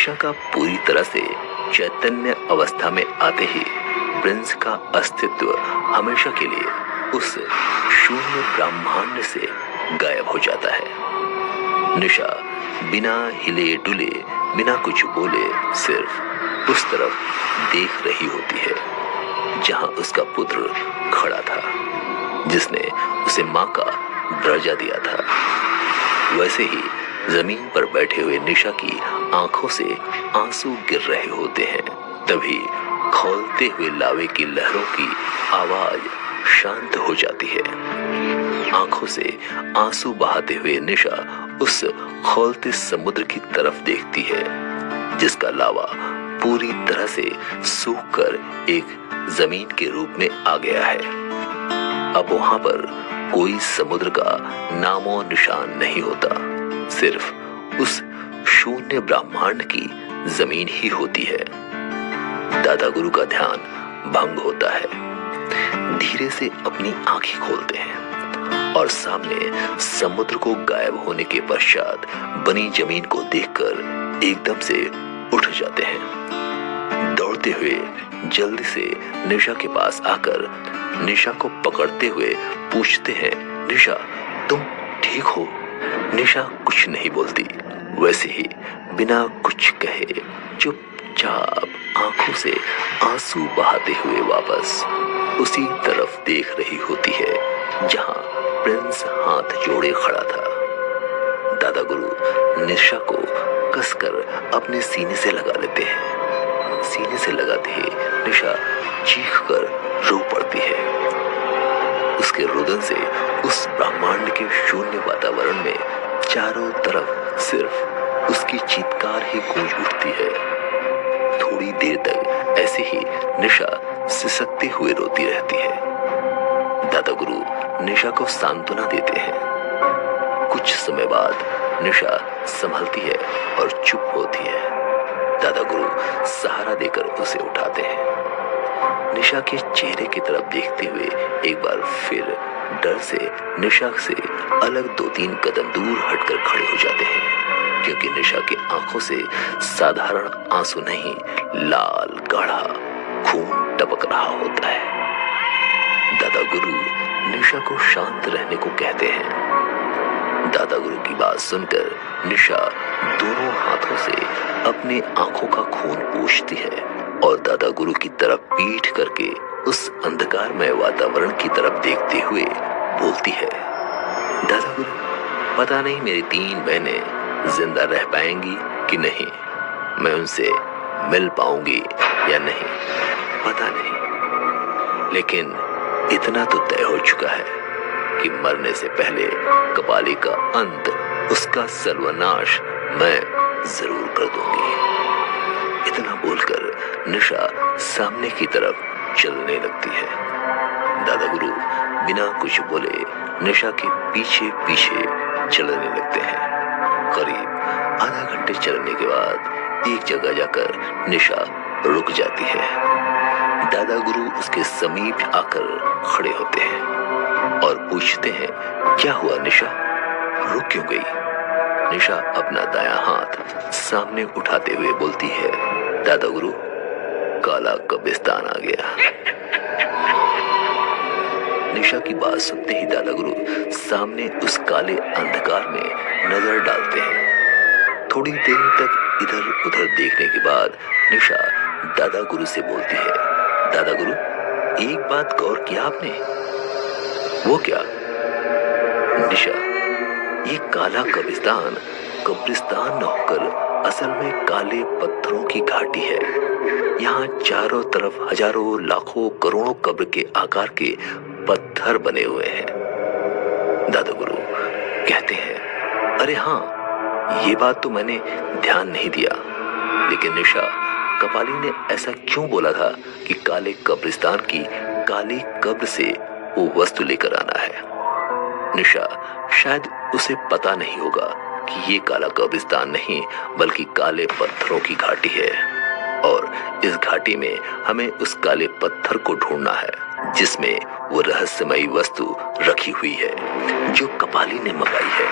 निशा का पूरी तरह से चैतन्य अवस्था में आते ही प्रिंस का अस्तित्व हमेशा के लिए उस शून्य ब्रह्मांड से गायब हो जाता है। निशा बिना हिले डुले, बिना कुछ बोले सिर्फ उस तरफ देख रही होती है जहां उसका पुत्र खड़ा था, जिसने उसे मां का दर्जा दिया था। वैसे ही जमीन पर बैठे हुए निशा की आंखों से आंसू गिर रहे होते हैं। तभी खौलते हुए लावे की लहरों की आवाज शांत हो जाती है। आंखों से आंसू बहाते हुए निशा उस खौलते समुद्र की तरफ देखती है, जिसका लावा पूरी तरह से सूखकर एक जमीन के रूप में आ गया है। अब वहां पर कोई समुद्र का नामो निशान नहीं होता, सिर्फ उस शून्य ब्रह्मांड की जमीन ही होती है। दादा गुरु का ध्यान भंग होता है। धीरे से अपनी आंखें खोलते हैं और सामने समुद्र को गायब होने के पश्चात बनी जमीन को देखकर एकदम से उठ जाते हैं। दौड़ते हुए जल्दी से निशा के पास आकर निशा को पकड़ते हुए पूछते हैं, निशा तुम ठीक हो? निशा कुछ नहीं बोलती, वैसे ही बिना कुछ कहे चुपचाप आंखों से आंसू बहाते हुए वापस उसी तरफ देख रही होती है जहां प्रिंस हाथ जोड़े खड़ा था। दादा गुरु निशा को कसकर अपने सीने से लगा लेते हैं। सीने से लगाते ही निशा चीखकर रो पड़ती है। उसके रुदन से उस ब्रह्मांड के शून्य वातावरण में चारों तरफ सिर्फ उसकी चीत्कार ही गूंज उठती है। थोड़ी देर तक ऐसे ही निशा सिसकते हुए रोती रहती है। दादा गुरु निशा को सांत्वना देते हैं। कुछ समय बाद निशा संभलती है और चुप होती है। दादा गुरु सहारा देकर उसे उठाते हैं। निशा के चेहरे की तरफ देखते हुए एक बार फिर डर से निशा से अलग 2-3 कदम दूर हटकर खड़े हो जाते हैं, क्योंकि निशा की आंखों से साधारण आंसू नहीं, लाल गाढ़ा खून टपक रहा होता है। दादा गुरु निशा को शांत रहने को कहते हैं। दादा गुरु की बात सुनकर निशा दोनों हाथों से अपने आंखों का खून पोंछती है और दादा गुरु की तरफ पीठ करके उस अंधकारमय वातावरण की तरफ देखते हुए बोलती है, दादा गुरु पता नहीं मेरी 3 बहनें जिंदा रह पाएंगी कि नहीं, मैं उनसे मिल पाऊंगी या नहीं पता नहीं, लेकिन इतना तो तय हो चुका है कि मरने से पहले कपाली का अंत, उसका सर्वनाश मैं जरूर कर दूंगी। इतना बोलकर निशा सामने की तरफ चलने लगती है। दादा गुरु बिना कुछ बोले निशा के पीछे पीछे चलने लगते हैं। करीब आधा घंटे चलने के बाद एक जगह जाकर निशा रुक जाती है। दादा गुरु उसके समीप आकर खड़े होते हैं और पूछते हैं, क्या हुआ निशा, रुक क्यों गई? निशा अपना दायां हाथ सामने उठाते हुए बोलती है, दादा गुरु काला कब्रिस्तान आ गया। निशा की बात सुनते ही दादा गुरु सामने उस काले अंधकार में नजर डालते हैं। थोड़ी देर तक इधर उधर देखने के बाद निशा दादा गुरु से बोलती है, दादा गुरु एक बात गौर किया आपने? वो क्या? निशा, ये काला कब्रिस्तान कब्रिस्तान न होकर असल में काले पत्थरों की घाटी है। यहाँ चारों तरफ हजारों लाखों करोड़ों कब्र के आकार के पत्थर बने हुए हैं। दादा गुरु कहते हैं, अरे हाँ, ये बात तो मैंने ध्यान नहीं दिया, लेकिन निशा कपाली ने ऐसा क्यों बोला था कि काले कब्रिस्तान की काली कब्र से वो वस्तु लेकर आना है? निशा शायद उसे पता नहीं होगा कि ये काला कब्रिस्तान नहीं बल्कि काले पत्थरों की घाटी है, और इस घाटी में हमें उस काले पत्थर को ढूंढना है जिसमें वो रहस्यमयी वस्तु रखी हुई है जो कपाली ने मंगाई है।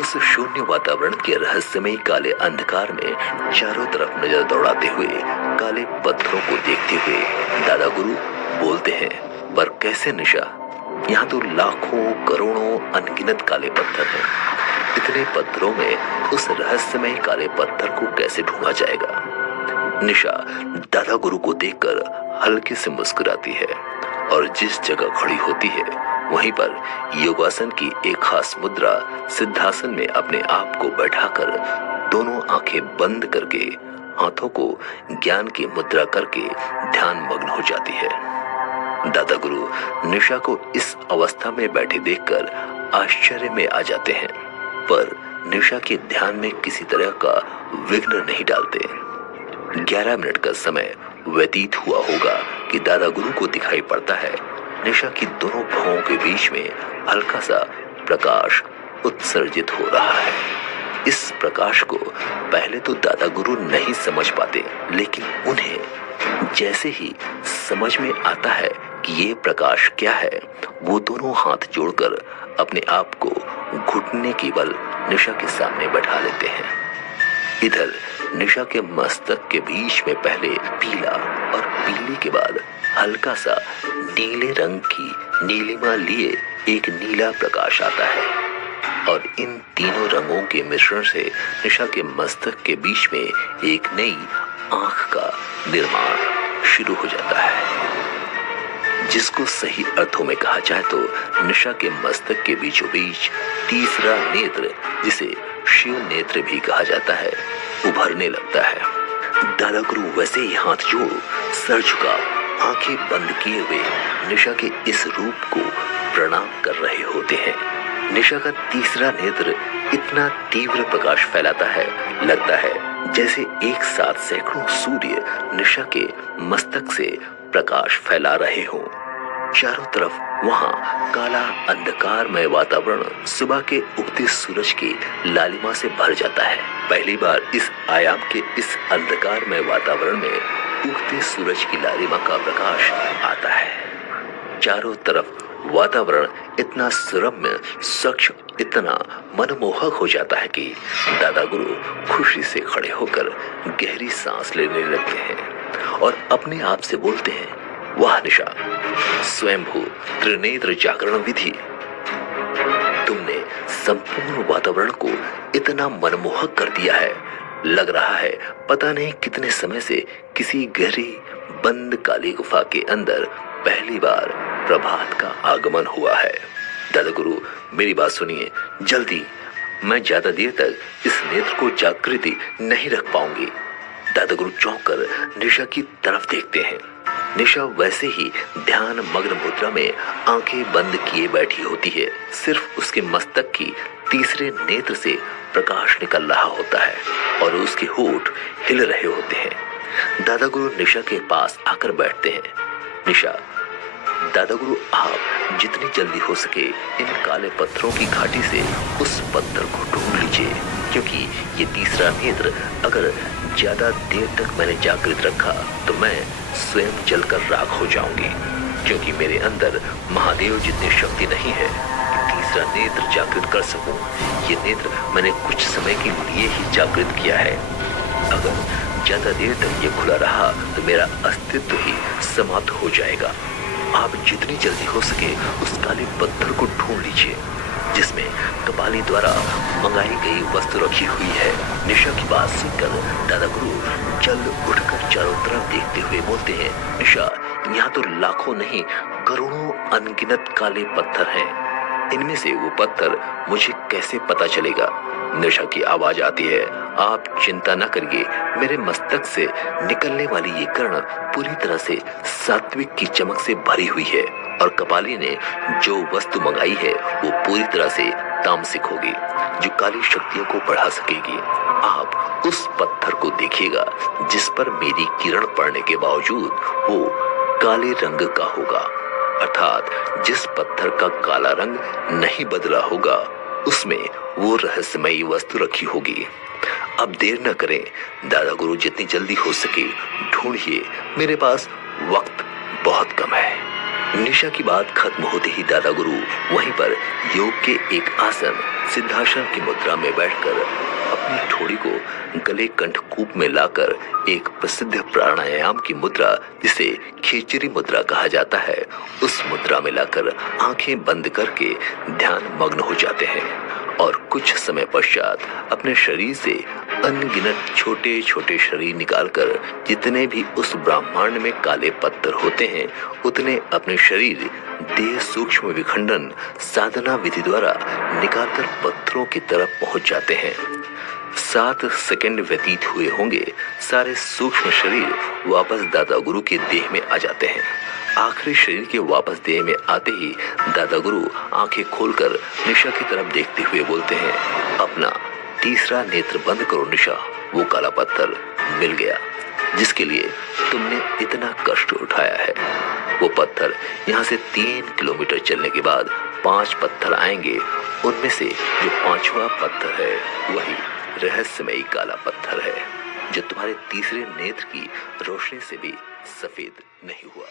उस उस शून्य वातावरण के रहस्यमय काले अंधकार में चारों तरफ नजर दौड़ाते हुए काले पत्थरों को देखते हुए दादा गुरु बोलते हैं, पर कैसे निशा? यहाँ तो लाखों करोड़ों अनगिनत काले पत्थर हैं। इतने पत्थरों में उस रहस्यमय काले पत्थर को कैसे ढूंढा जाएगा? निशा दादा गुरु को देखकर हल्के से मुस्कुराती है और जिस जगह खड़ी होती है वहीं पर योगासन की एक खास मुद्रा सिद्धासन में अपने आप को बैठाकर दोनों आंखें बंद करके हाथों को ज्ञान की मुद्रा करके ध्यान मग्न हो जाती है। दादा गुरु निशा को इस अवस्था में बैठे देखकर आश्चर्य में आ जाते हैं, पर निशा के ध्यान में किसी तरह का विघ्न नहीं डालते। 11 मिनट का समय व्यतीत हुआ होगा कि दादा गुरु को दिखाई पड़ता है निशा की दोनों भौं के बीच में हल्का सा प्रकाश उत्सर्जित हो रहा है। इस प्रकाश को पहले तो दादा गुरु नहीं समझ पाते, लेकिन उन्हें जैसे ही समझ में आता है कि ये प्रकाश क्या है, वो दोनों हाथ जोड़कर अपने आप को घुटने की बल निशा के सामने बैठा लेते हैं। इधर निशा के मस्तक के बीच में पहले पीला और पीले के बाद हल्का सा नीले रंग की नीलिमा लिए एक नीला प्रकाश आता है और इन तीनों रंगों के मिश्रण से निशा के मस्तक के बीच में एक नई आंख का निर्माण शुरू हो जाता है, जिसको सही अर्थों में कहा जाए तो निशा के मस्तक के बीचों बीच तीसरा नेत्र, जिसे शिव नेत्र भी कहा जाता है, उभरने लगता है। दादा गुरु वैसे ही हाथ जोड़ सर झुका आंखें बंद किए हुए निशा के इस रूप को प्रणाम कर रहे होते हैं। निशा का तीसरा नेत्र इतना तीव्र प्रकाश फैलाता है, लगता है जैसे एक साथ सैकड़ों सूर्य निशा के मस्तक से प्रकाश फैला रहे हों। चारों तरफ वहां काला अंधकारमय वातावरण सुबह के उगते सूरज की लालिमा से भर जाता है। पहली बार इस आयाम के इस अंधकारमय वातावरण में उगते सूरज की लालिमा का प्रकाश आता है। चारों तरफ वातावरण इतना सुरम्य, स्वच्छ, इतना मनमोहक हो जाता है कि दादा गुरु खुशी से खड़े होकर गहरी सांस लेने लगते हैं और अपने आप से बोलते हैं, वाह निशा, स्वयंभू त्रिनेत्र जागरण विधि, तुमने संपूर्ण वातावरण को इतना मनमोहक कर दिया है। लग रहा है पता नहीं कितने समय से किसी गहरी बंद काली गुफा के अंदर पहली बार प्रभात का आगमन हुआ है। दादा गुरु मेरी बात सुनिए जल्दी, मैं ज्यादा देर तक इस नेत्र को जागृति नहीं रख पाऊंगी। दादा गुरु चौंक कर निशा की तरफ देखते हैं। निशा वैसे ही ध्यान मग्न मुद्रा में आंखें बंद किए बैठी होती है। सिर्फ उसके मस्तक की तीसरे नेत्र से प्रकाश निकल रहा होता है और उसके होंठ हिल रहे होते हैं। दादा गुरु निशा के पास आकर बैठते हैं। निशा, दादा गुरु आप जितनी जल्दी हो सके इन काले पत्थरों की घाटी से उस पत्थर को ढूंढ लीजिए, क्योंकि ये तीसरा नेत्र अगर ज्यादा देर तक मैंने जागृत रखा तो मैं स्वयं जलकर राख हो जाऊंगी, क्योंकि मेरे अंदर महादेव जितनी शक्ति नहीं है कि तीसरा नेत्र जागृत कर सकूं। ये नेत्र मैंने कुछ समय के लिए ही जागृत किया है। अगर ज्यादा देर तक ये खुला रहा तो मेरा अस्तित्व ही समाप्त हो जाएगा। आप जितनी जल्दी हो सके उस काले पत्थर को ढूंढ लीजिए जिसमें कपाली द्वारा मंगाई गई वस्तु रखी हुई है। निशा की बात सुनकर दादा गुरु जल्द उठकर चारों तरफ देखते हुए बोलते हैं, निशा, यहाँ तो लाखों नहीं करोड़ों अनगिनत काले पत्थर हैं। इनमें से वो पत्थर मुझे कैसे पता चलेगा? निशा की आवाज आती है, आप चिंता न करिए, मेरे मस्तक से निकलने वाली ये किरण पूरी तरह से सात्विक की चमक से भरी हुई है और कपाली ने जो वस्तु मंगाई है वो पूरी तरह से तामसिक होगी, जो काली शक्तियों को बढ़ा सकेगी। आप उस पत्थर को देखिएगा जिस पर मेरी किरण पड़ने के बावजूद वो काले रंग का होगा, अर्थात जिस पत्थर का काला रंग नहीं बदला होगा उसमें वो रहस्यमयी वस्तु रखी होगी। अब देर न करें दादा गुरु, जितनी जल्दी हो सके ढूंढिए, मेरे पास वक्त बहुत कम है। निशा की बात खत्म होते ही दादा गुरु वहीं पर योग के एक आसन सिद्धासन की मुद्रा में बैठकर अपनी ठोड़ी को गले कंठकूप में लाकर एक प्रसिद्ध प्राणायाम की मुद्रा जिसे खेचरी मुद्रा कहा जाता है, उस मुद्रा में लाकर आंखें बंद करके ध्यान मग्न हो जाते हैं और कुछ समय पश्चात अपने शरीर से अनगिनत छोटे छोटे शरीर निकालकर जितने भी उस ब्रह्मांड में काले पत्थर होते हैं उतने अपने शरीर देह सूक्ष्म विखंडन साधना विधि द्वारा निकालकर पत्थरों की तरफ पहुंच जाते हैं। 7 सेकंड व्यतीत हुए होंगे, सारे सूक्ष्म शरीर वापस दादा गुरु के देह में आ जाते हैं। आखिरी शरीर के वापस देह में आते ही दादा गुरु आंखें खोलकर निशा की तरफ देखते हुए बोलते हैं, अपना तीसरा नेत्र बंद करो निशा, वो काला पत्थर मिल गया जिसके लिए तुमने इतना कष्ट उठाया है। वो पत्थर यहाँ से 3 किलोमीटर चलने के बाद 5 पत्थर आएंगे, उनमें से जो 5वां पत्थर है वही रहस्यमयी काला पत्थर है जो तुम्हारे तीसरे नेत्र की रोशनी से भी सफेद नहीं हुआ।